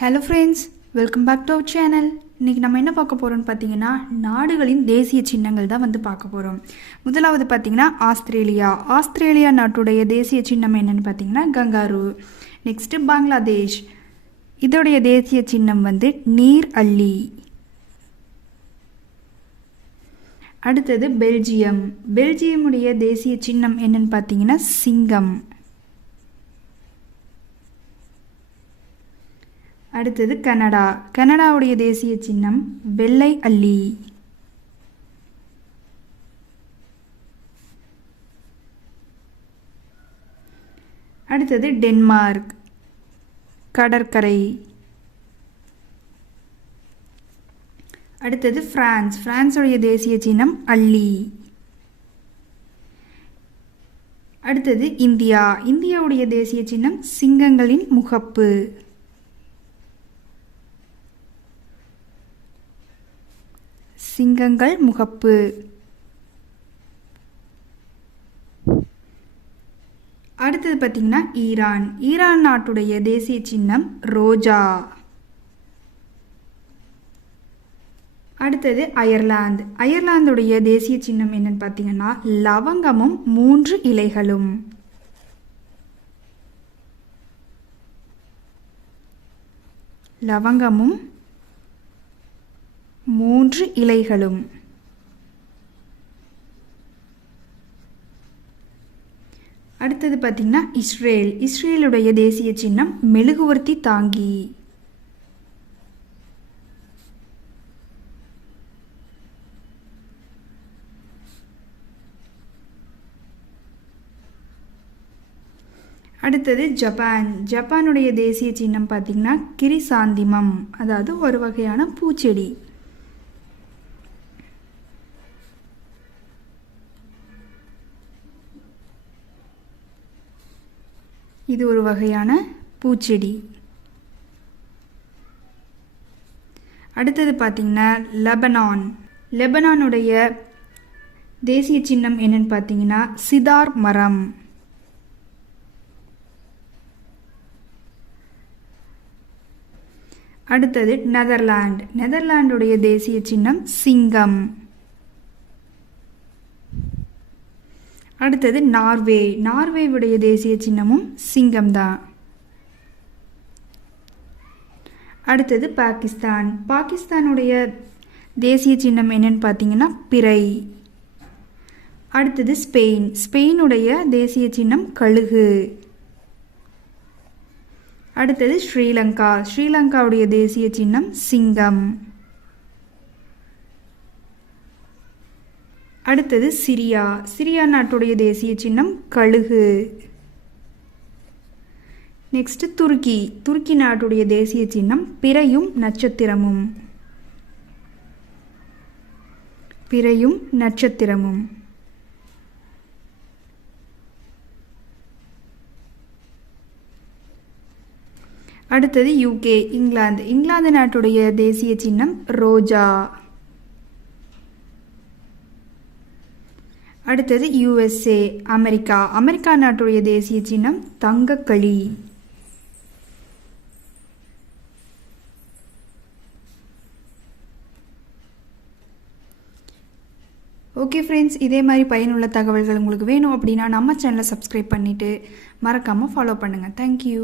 Hello friends welcome back to our channel இன்றைக்கி நம்ம என்ன பார்க்க போகிறோம்னு பார்த்தீங்கன்னா நாடுகளின் தேசிய சின்னங்கள் தான் வந்து பார்க்க போகிறோம் முதலாவது பார்த்தீங்கன்னா ஆஸ்திரேலியா. ஆஸ்திரேலியா நாட்டுடைய தேசிய சின்னம் என்னென்னு பார்த்தீங்கன்னா கங்காரு. நெக்ஸ்ட்டு பங்களாதேஷ். இதோடைய தேசிய சின்னம் வந்து நீர் அள்ளி. அடுத்தது பெல்ஜியம். பெல்ஜியமுடைய தேசிய சின்னம் என்னென்னு பார்த்தீங்கன்னா சிங்கம். அடுத்தது கனடா. கனடாவுடைய தேசிய சின்னம் வெள்ளை அள்ளி அடுத்தது டென்மார்க். கடற்கரை. அடுத்தது பிரான்ஸ். பிரான்ஸுடைய தேசிய சின்னம் அள்ளி அடுத்தது இந்தியா. இந்தியாவுடைய தேசிய சின்னம் சிங்கங்களின் முகப்பு. சிங்கங்கள் முகப்பு. அடுத்தது பார்த்திங்கன்னா ஈரான். ஈரான் நாட்டுடைய தேசிய சின்னம் ரோஜா. அடுத்தது அயர்லாந்து. அயர்லாந்துடைய தேசிய சின்னம் என்னன்னு பார்த்தீங்கன்னா லவங்கமும் மூன்று இலைகளும். லவங்கமும் மூன்று இலைகளும். அடுத்தது பார்த்திங்கன்னா இஸ்ரேல். இஸ்ரேலுடைய தேசிய சின்னம் மெழுகுவர்த்தி தாங்கி. அடுத்தது ஜப்பான். ஜப்பானுடைய தேசிய சின்னம் பார்த்திங்கன்னா கிரிசாந்திமம் அதாவது ஒரு வகையான பூச்செடி. இது ஒரு வகையான பூச்செடி. அடுத்தது பார்த்திங்கன்னா லெபனான். லெபனானுடைய தேசிய சின்னம் என்னன்னு பார்த்தீங்கன்னா சிதார் மரம். அடுத்தது நெதர்லாண்ட் நெதர்லாண்டுடைய தேசிய சின்னம் சிங்கம். அடுத்தது நார்வே. நார்வேவுடைய தேசிய சின்னமும் சிங்கம் தான் அடுத்தது பாகிஸ்தான். பாகிஸ்தானுடைய தேசிய சின்னம் என்னன்னு பார்த்தீங்கன்னா பிறை. அடுத்தது ஸ்பெயின். ஸ்பெயினுடைய தேசிய சின்னம் கழுகு. அடுத்தது ஸ்ரீலங்கா. ஸ்ரீலங்காவுடைய தேசிய சின்னம் சிங்கம். அடுத்தது சிரியா. சிரியா நாட்டுடைய தேசிய சின்னம் கழுகு. நெக்ஸ்ட் துருக்கி. துருக்கி நாட்டுடைய தேசிய சின்னம் பிறையும் நட்சத்திரமும். பிறையும் நட்சத்திரமும். அடுத்தது யூகே இங்கிலாந்து. இங்கிலாந்து நாட்டுடைய தேசிய சின்னம் ரோஜா. அடுத்தது யுஎஸ்ஏ அமெரிக்கா. அமெரிக்கா நாட்டுடைய தேசிய சின்னம் தங்கக்களி. ஓகே ஃப்ரெண்ட்ஸ் இதே மாதிரி பயனுள்ள தகவல்கள் உங்களுக்கு வேணும் அப்படின்னா நம்ம சேனலை சப்ஸ்கிரைப் பண்ணிவிட்டு மறக்காமல் ஃபாலோ பண்ணுங்கள் தேங்க்யூ